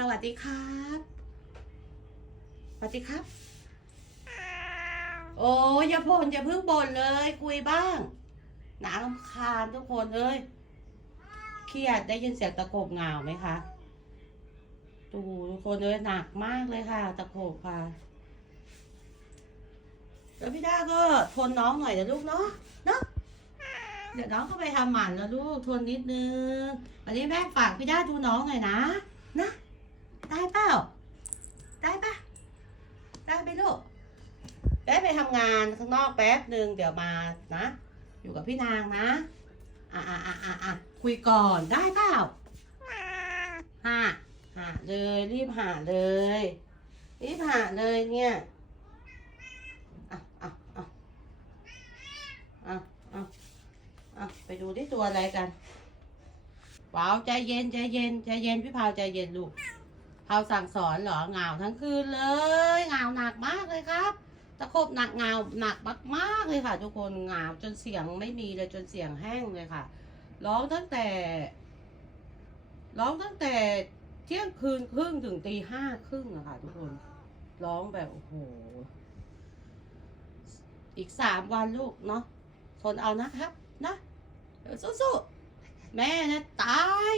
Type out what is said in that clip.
สวัสดีครับสวัสดีครับ โอ้ยอย่าบ่นอย่าเพิ่งบ่นเลย คุยบ้างหนาลำคาญทุกคนเอ้ยเครียดได้ยินเสียงตะโกบเหงาไหมคะดูทุกคนเอ้ยหนักมากเลยค่ะ ตะโกบค่ะแล้วพี่ด้าก็ทนน้องหน่อยนะลูกเนาะเนาะเดี๋ยวน้องก็ไปทำหมันแล้วลูกทนนิดนึง อันนี้แม่ฝากพี่ด้าดูน้องหน่อยนะนะได้เปล่าได้ปะ ได้ไหมลูกได้ไปทำงานข้างนอกแป๊บหนึ่งเดี๋ยวมานะ อยู่กับพี่นางนะ อะอะอะอะอะคุยก่อนได้เปล่าหาหาเลยรีบหาเลยรีบหาเลยเนี่ยอะอะอะอะอะอะไปดูที่ตัวอะไรกันว้าใจเย็นใจเย็นใจเย็นพี่พาวใจเย็นลูกพาวสั่งสอนเหรอเหงาทั้งคืนเลยเหงาหนักมากเลยครับ ตะคบหนักเงาหนักมากๆเลยค่ะ ทุกคนเงาจนเสียงไม่มีเลยจนเสียงแห้งเลยค่ะ ร้องตั้งแต่ ร้องตั้งแต่เที่ยงคืนครึ่งถึงตีห้าครึ่งอะค่ะ ทุกคน ร้องแบบโอ้โห อีกสามวันลูกเนาะทนเอานะครับ นะสู้ๆแม่นะตาย